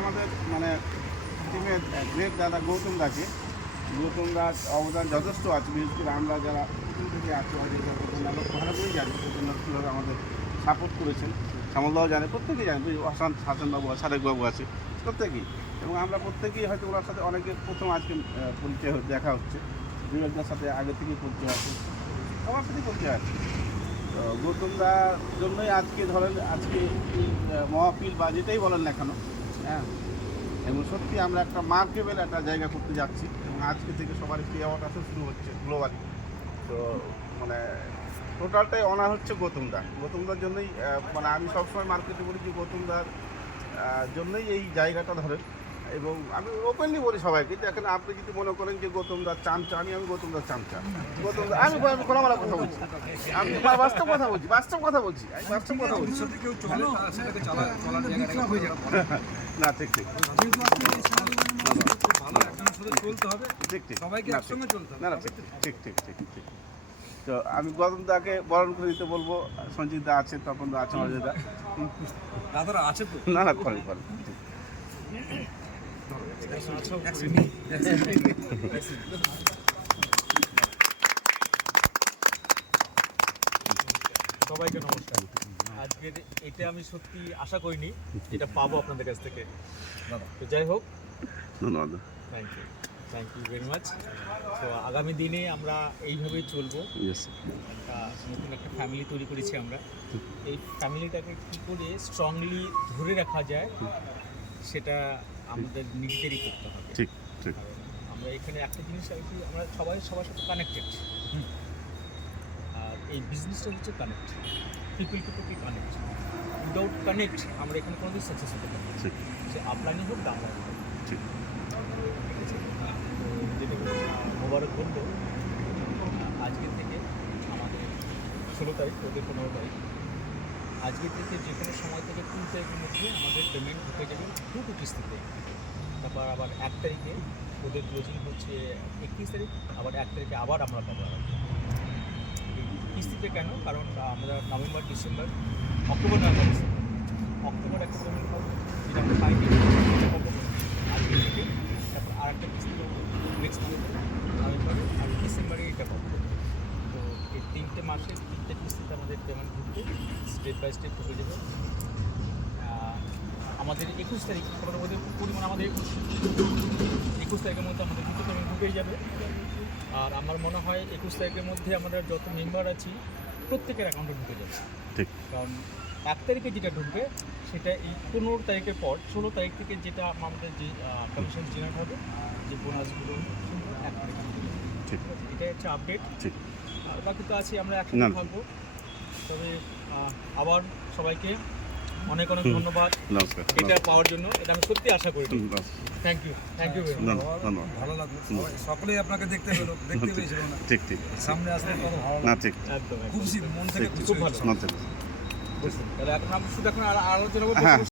আমাদের মানে টিমের গ্রেট দাদা গৌতম দাকে। গৌতম দাস অবদান যথেষ্ট আছে, বিশেষ করে আমরা যারা প্রথম থেকে আছি লোক ভালো করেই জানি গৌতম দাস কীভাবে আমাদের সাপোর্ট করেছেন। শ্যামলদাও জানে, প্রত্যেকেই জানে, হাসানবাবু আছে, সারেকবাবু আছে, প্রত্যেকেই। এবং আমরা প্রত্যেকেই হয়তো ওনার সাথে অনেকের প্রথম আজকে পরিচয় দেখা হচ্ছে, বিবেকদার সাথে আগে থেকেই পরিচয় আছে, সবার সাথেই পরিচয় আছে। তো গৌতমদার জন্যই আজকে ধরেন আজকে এই মহাপিল বা যেটাই বলেন না কেন, হ্যাঁ, এবং সত্যি আমরা একটা মার্কেবল একটা জায়গা করতে যাচ্ছি। এবং আজকে থেকে সবার একটি অ্যাওয়ার্ড আসা শুরু হচ্ছে গ্লোবালি। তো মানে টোটালটাই অনার হচ্ছে গৌতমদার জন্যই। মানে আমি সবসময় মার্কেটে বলি যে গৌতমদার জন্যই এই জায়গাটা ধরেন। এবং আমি ওপেনলি বলি সবাইকে, দেখেন আপনি যদি মনে করেন যে গৌতমদার চামচা, আমি গৌতমদার চামচা। গৌতমদার আমি খোলামেলা কথা বলছি, আমি বাস্তব কথা বলছি, আমি বাস্তব কথা বলছি। না ঠিক ঠিক না না ঠিক ঠিক। তো আমি গৌতমদাকে বরণ করে দিতে বলবো। সঞ্জিত দা আছে, তপন দা আছে, অজয় দা আছে তো, না করেন সবাইকে নমস্কার। আজকের এটা আমি সত্যি আশা করিনি এটা পাবো আপনাদের কাছ থেকে। তো যাই হোক, ধন্যবাদ, থ্যাংক ইউ ভেরি মাচ। তো আগামী দিনে আমরা এইভাবেই চলবো। নতুন একটা ফ্যামিলি তৈরি করেছি আমরা। এই ফ্যামিলিটাকে কী করে স্ট্রংলি ধরে রাখা যায় সেটা আমাদের নিজেদেরই করতে হবে। ঠিক। আমরা এখানে একটা জিনিস আর কি, আমরা সবার সাথে কানেক্টেড। আর এই বিজনেসটা হচ্ছে connect, people to people connect. Without connect আমরা এখানে কোনোদিন সাকসেস হতে পারি না, সে আপলাইনই হোক ডাউনলাইন হোক। ঠিক আছে। তো যেটা মোবারক বললো, আজকে থেকে আমাদের 16 তারিখ, ওদের 15 তারিখ, আজকে থেকে যে কোনো সময় থেকে 2 তারিখের মধ্যে আমাদের পেমেন্ট ঢুকে যাবে 2 কিস্তিতে। তারপর আবার 1 তারিখে ওদের ক্লোজিং হচ্ছে 31 তারিখ, আবার 1 তারিখে আবার আমরা পাবো। কিস্তিতে কেন? কারণ আমরা নভেম্বর, ডিসেম্বর, অক্টোবর একটা পেমেন্ট পাবো, যেটা আমরা পাইনি পাবো আজকে থেকে। তারপর আর একটা কিস্তি পাবো নেক্সট মান্থে, নভেম্বরে, আর ডিসেম্বরে এটা পাবো। তো এই 3টে মাসে 3টে কিস্তিতে আমাদের পেমেন্ট ঢুকবে, স্টেপ বাই স্টেপ ঢুকে যাবে। আমাদের 21 তারিখ, ওদের পরিমাণ আমাদের 21 তারিখের মধ্যে আমাদের দুটো পেমেন্ট ঢুকেই যাবে। আর আমার মনে হয় 21 তারিখের মধ্যে আমরা যত মেম্বার আছি প্রত্যেকের অ্যাকাউন্টে ঢুকে যাবে। ঠিক। কারণ 1 তারিখে যেটা ঢুকবে সেটা এই 15 তারিখের পর 16 তারিখ থেকে যেটা আমাদের যে কমিশন জেনারেট হবে, যে বোনাসগুলো 1 তারিখে ঢুকে যাবে। ঠিক আছে, এটাই হচ্ছে আপডেট। ঠিক। বাকি তো আছি, আমরা একসাথে থাকবো। তবে আবার সবাইকে অনেক ধন্যবাদ এটা পাওয়ার জন্য। এটা আমি সত্যি আশা করি। থ্যাংক ইউ ভালো লাগলো, সকলেই আপনাকে দেখতে পেয়েছিল না। ঠিক সামনে আসলে কত ভালো লাগলো। ঠিক একদম খুব মন থেকে খুব ভালো। তাহলে এখন আমরা শুধু এখন আলোচনা করবো।